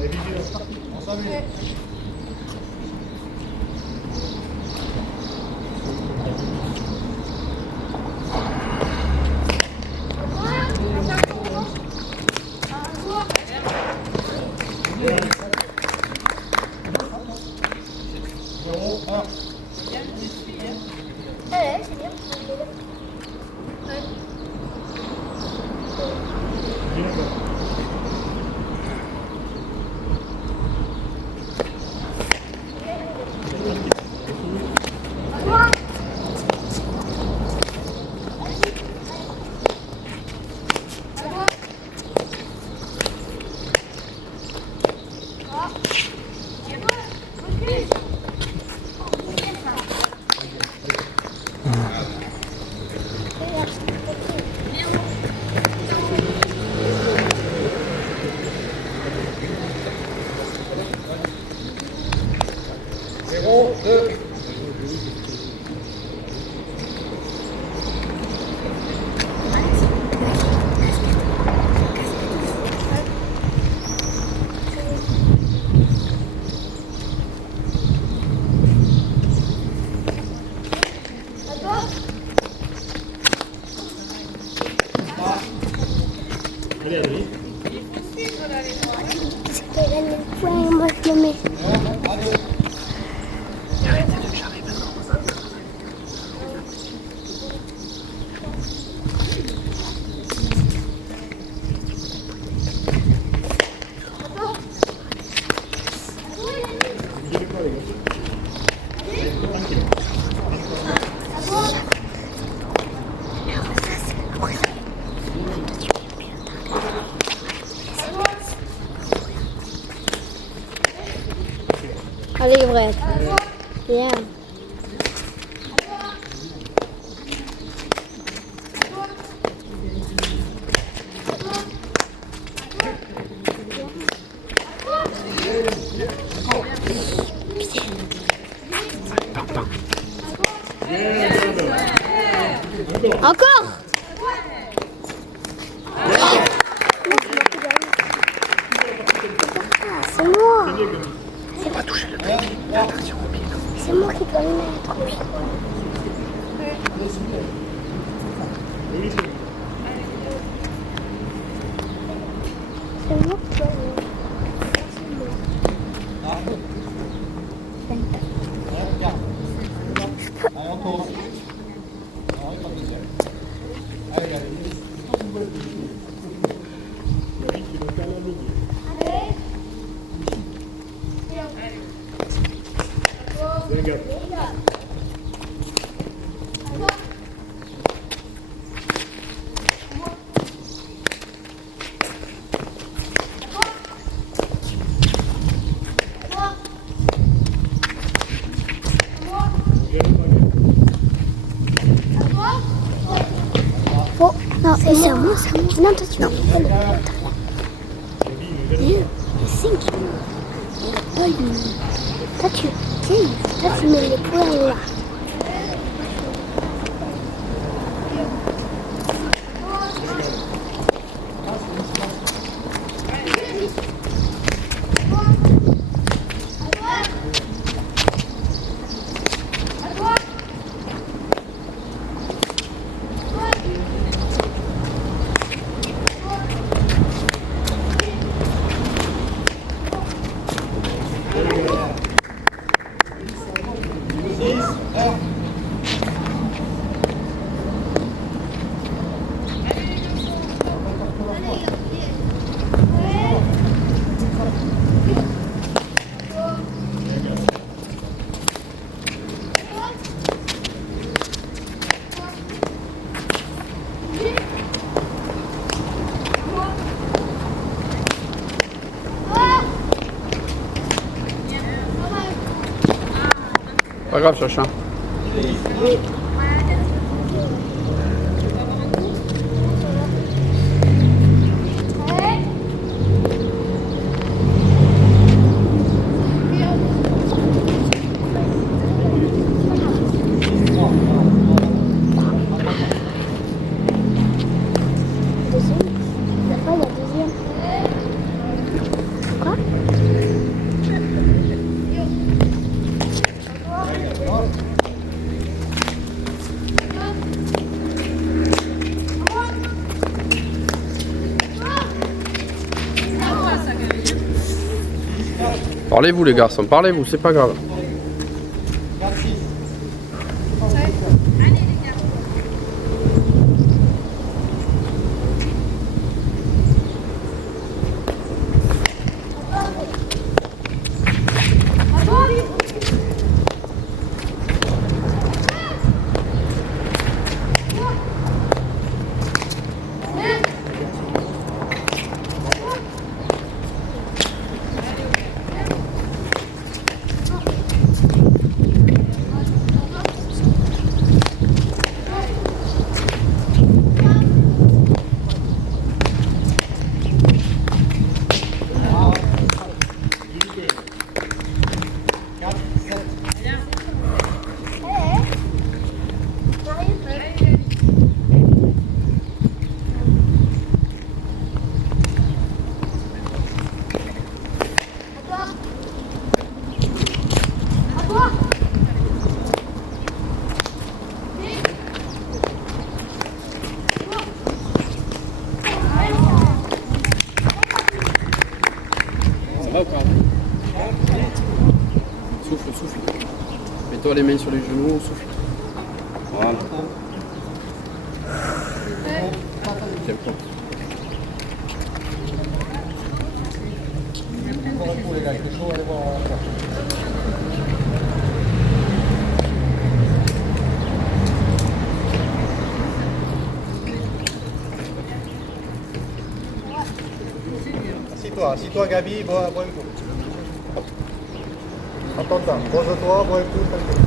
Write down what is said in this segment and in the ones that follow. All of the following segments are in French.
Moi je le mets. Allez, Brett. Bien. Encore. C'est moi. C'est pas toucher le pied. C'est moi qui dois le mettre. C'est moi qui dois le mettre. Oh, non, c'est à moi, c'est à moi. Non, toi tu vas faire le le 5. Toi tu mets les points là. Pas grave, Chacha. Deuxième. La fois, il y a deuxième. Quoi? Parlez-vous les garçons, parlez-vous, c'est pas grave. Ça va ou pas? Souffle, souffle. Mets-toi les mains sur les genoux, souffle. Voilà. Tiens, prends. Assis-toi Gabi, bois un coup. Attends, pose-toi, bois un coup, tranquille.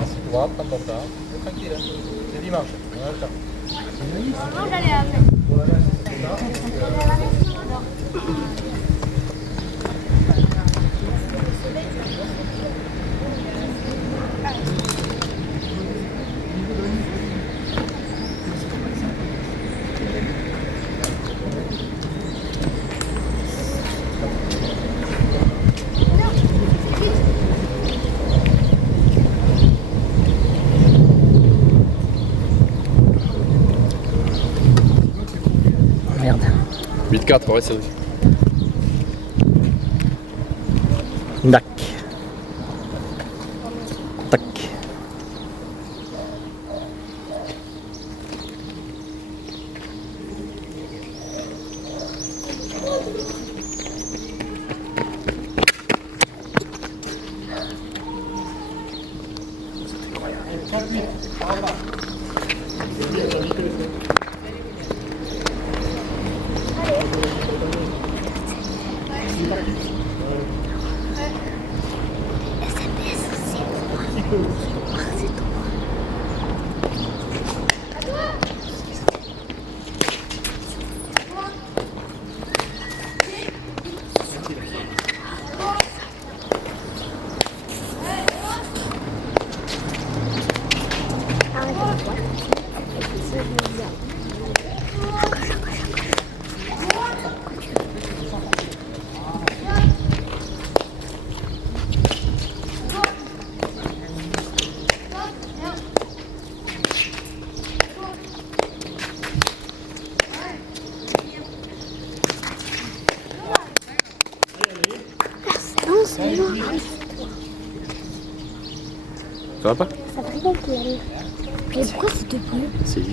Assieds-toi, prends ton temps, tranquille, c'est dimanche, on a le temps. Non, j'allais à Merde. 8-4, ouais, c'est... Dac. Tac. Ça va pas? Ça fait rigole qu'il arrive. Mais pourquoi c'est deux bleus? C'est 8-5.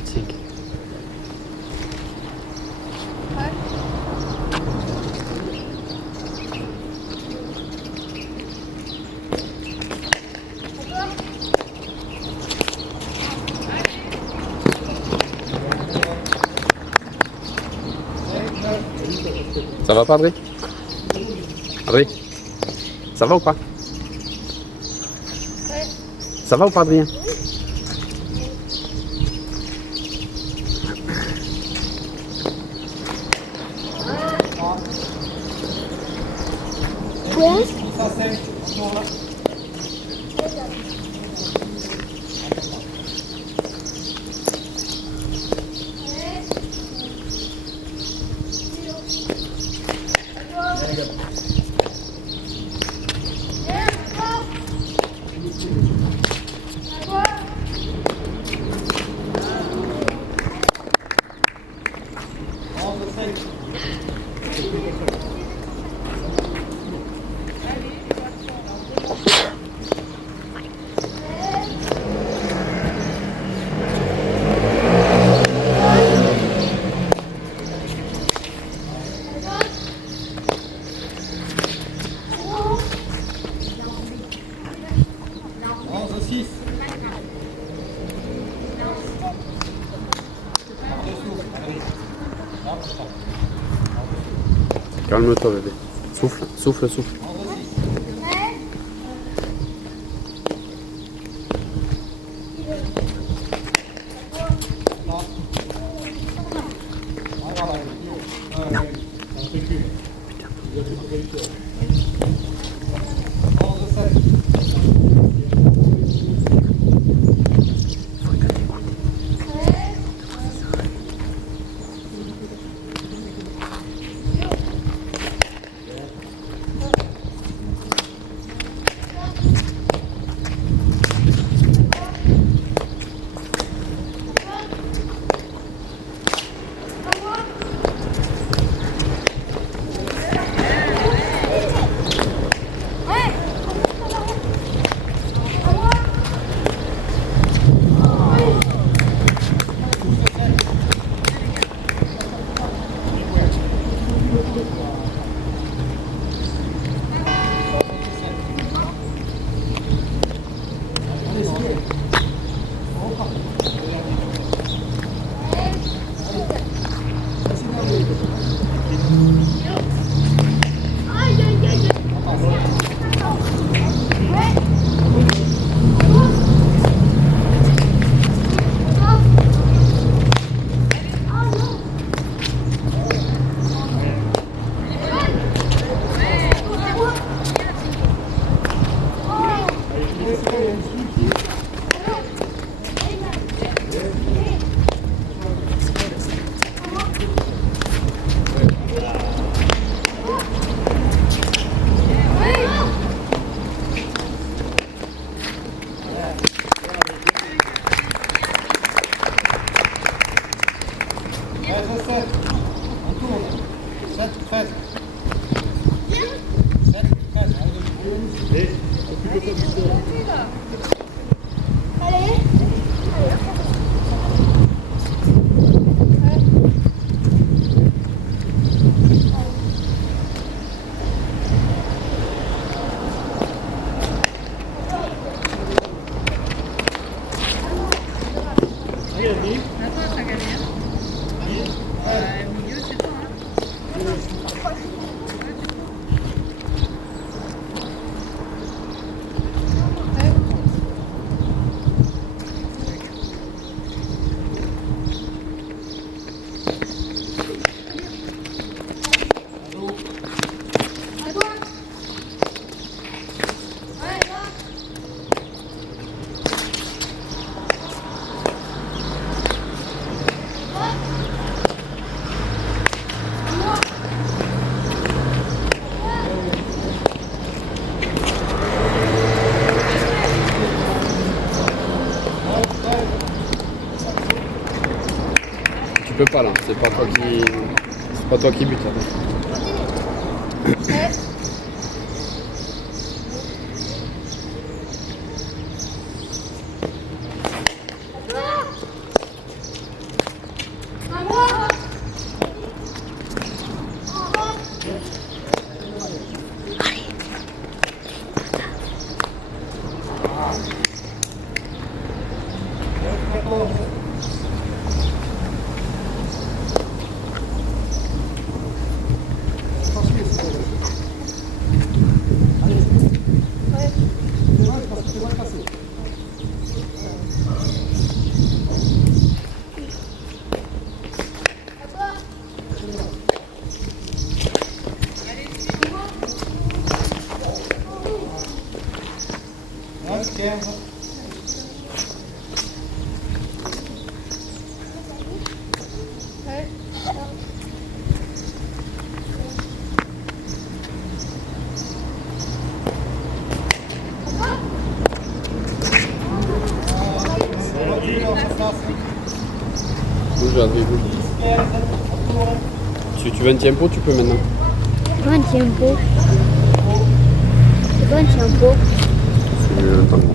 Ça va pas, Adrien? Adrien? Ça va ou pas? Ça va ou pas, Adrien? Ouais. Ça, 5, encore là. Calme-toi, bébé. Souffle, souffle, souffle. Tu peux pas là, c'est pas toi qui bute. Bouge, Adrien, bouge. Si tu veux un tempo, tu peux maintenant. C'est quoi un tempo? C'est quoi un tempo? C'est un tango.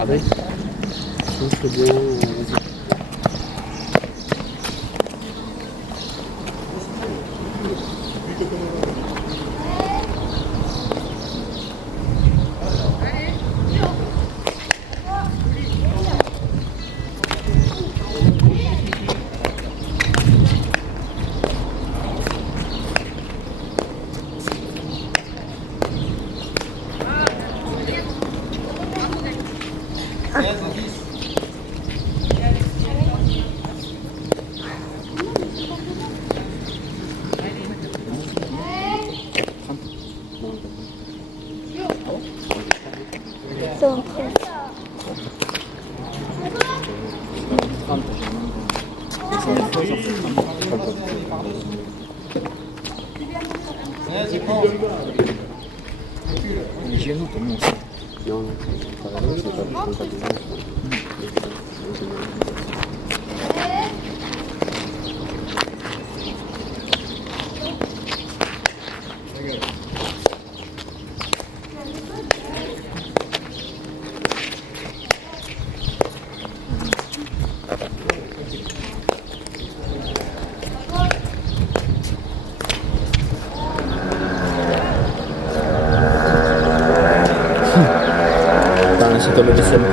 Adrien, souffle bien, vas-y. C'est en train. Les genoux, tout le monde aussi. Non, non, ça va, c'est pas Attends, c'est toi le deuxième.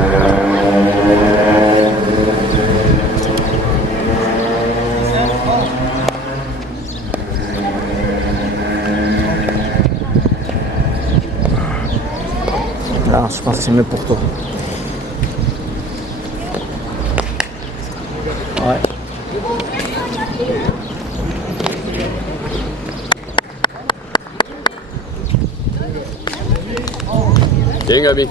Là, je pense que c'est mieux pour toi. Ouais. Viens, Gabi.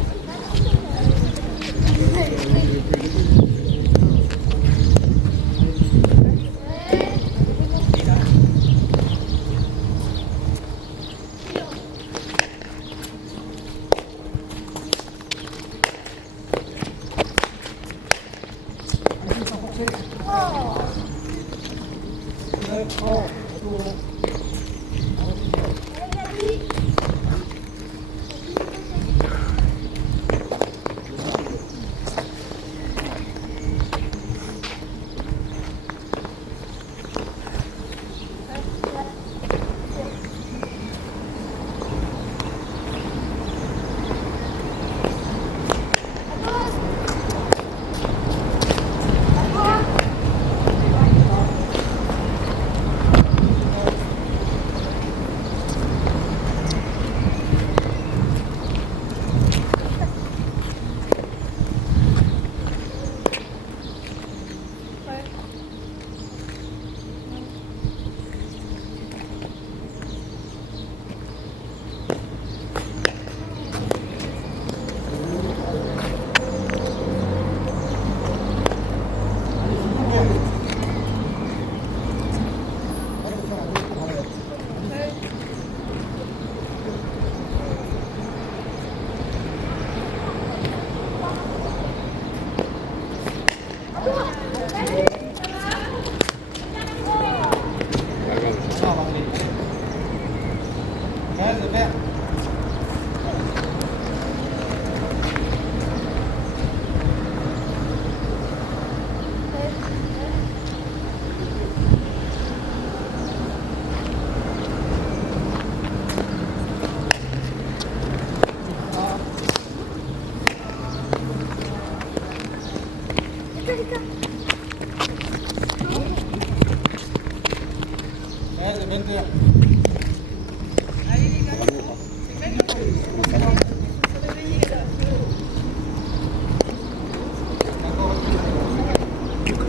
21.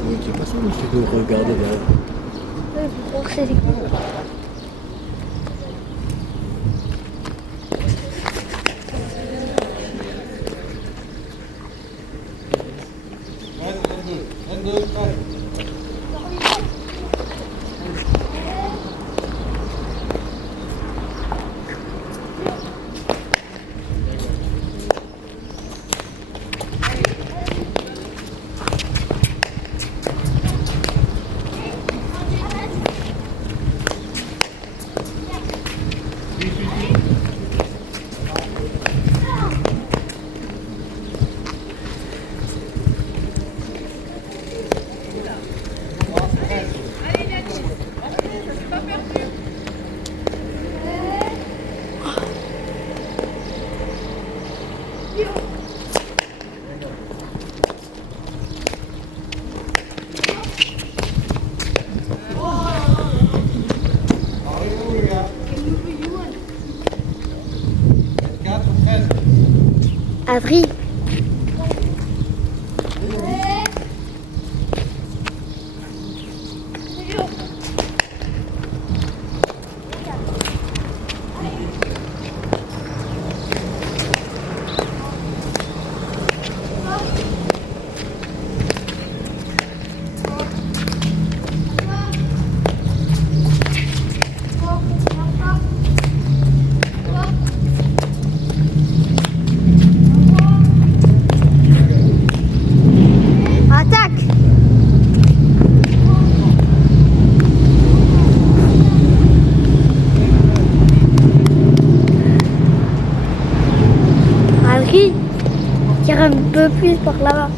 Il est pas sûr, monsieur, de regarder derrière. Ouais, je pense que c'est les coups. Adri. Attaque! Adri, tire un peu plus par là-bas.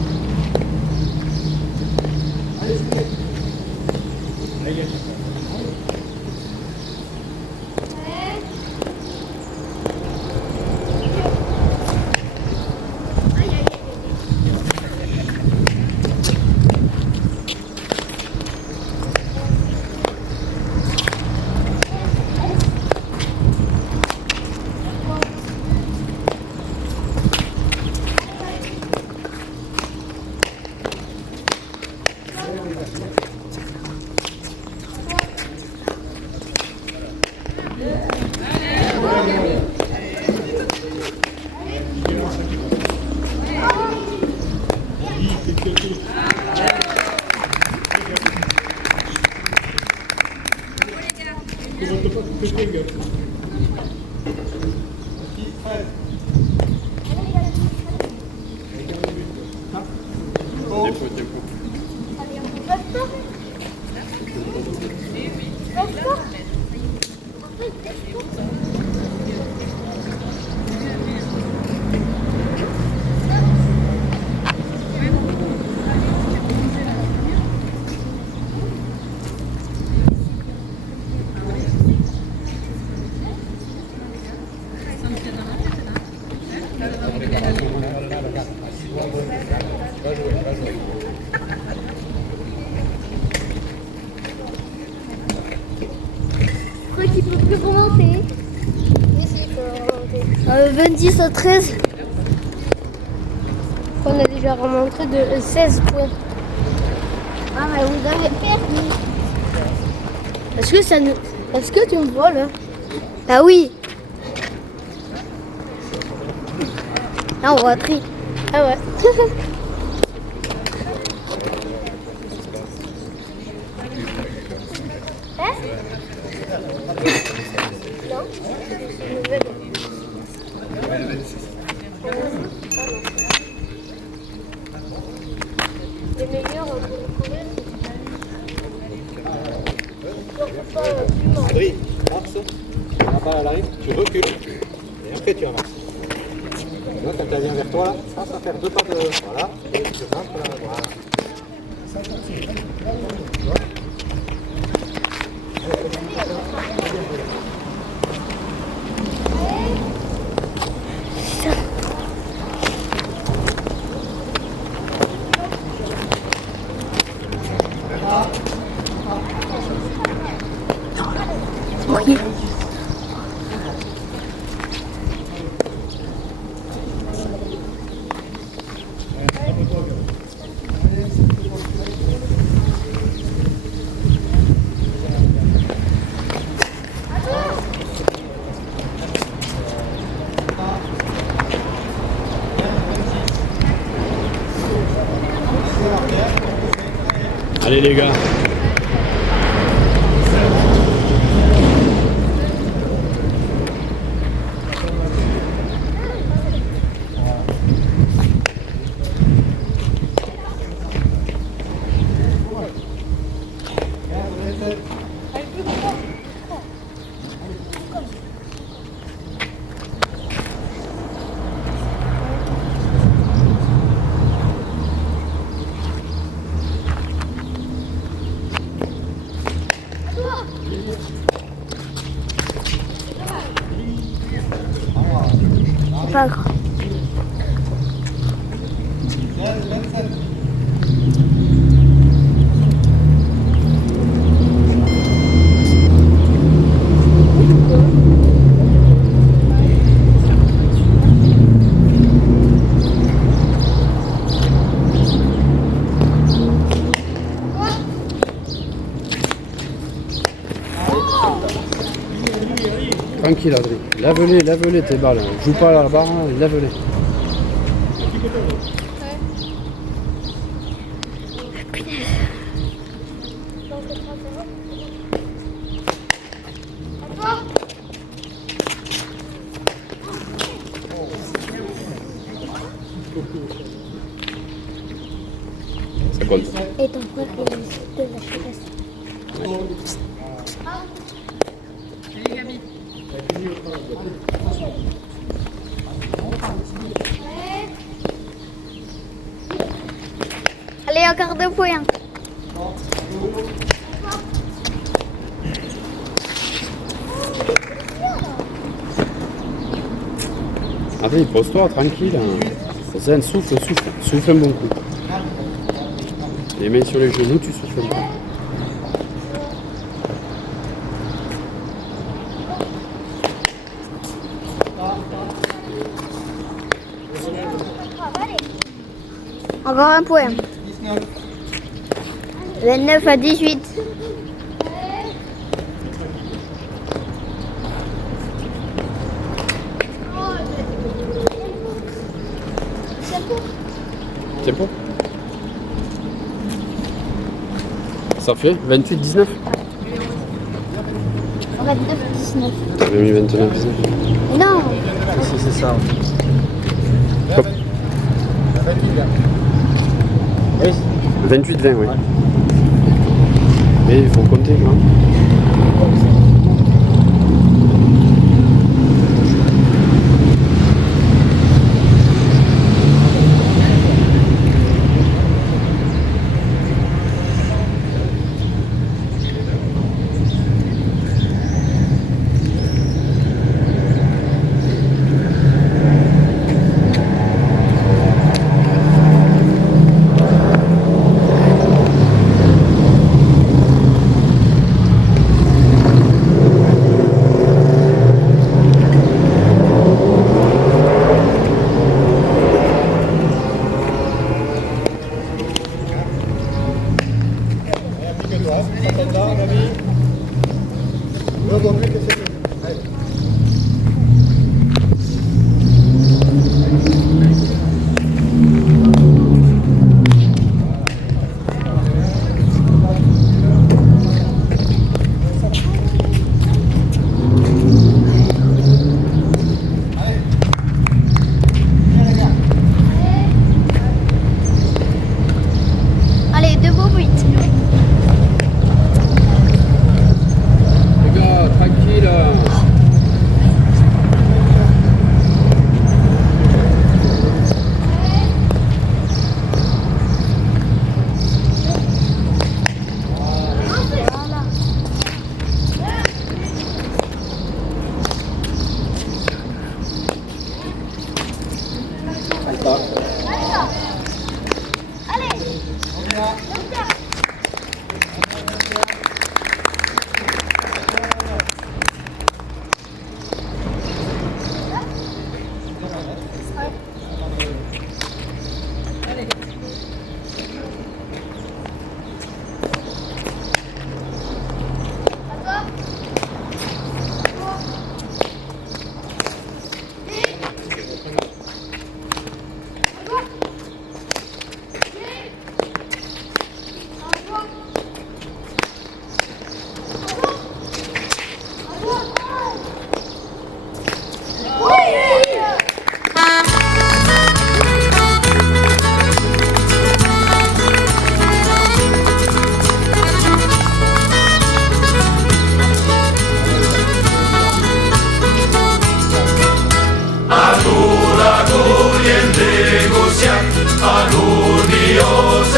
Je crois qu'il peut plus remonter. Ici, il peut remonter. 26 à 13. On a déjà remonté de 16 points. Ah, mais vous avez perdu. Est-ce que ça nous... Est-ce que tu me vois là? Ah oui. Ah, on va trier. Ah ouais. Hein? Non. Les meilleurs pour courir. Adri, Max, la balle elle arrive, tu recules et après tu avances. Tu vois, quand elle vient vers toi, là, ça va faire 2 pas de. Voilà, et tu rentres là, voilà. qui? Allez les gars. C'est pas grave. Tranquille Adrien. Lave-les tes balles. Joue pas à la barre, lave-les. Ça compte. Et ton frère, il a de la chevesse. Allez, encore 2 points. Adrien, pose-toi tranquille. Zen, souffle un bon coup. Les mains sur les genoux, tu souffles un peu. Encore 1 point. 29 à 18. Tempo. Ça fait 28-19. 29-19. J'avais mis 29-19. Non. Si, c'est ça. Hop. 28, 28-20, oui. Et il faut compter, hein. Allez, 2 beaux buts. Les gars, tranquille. Al unios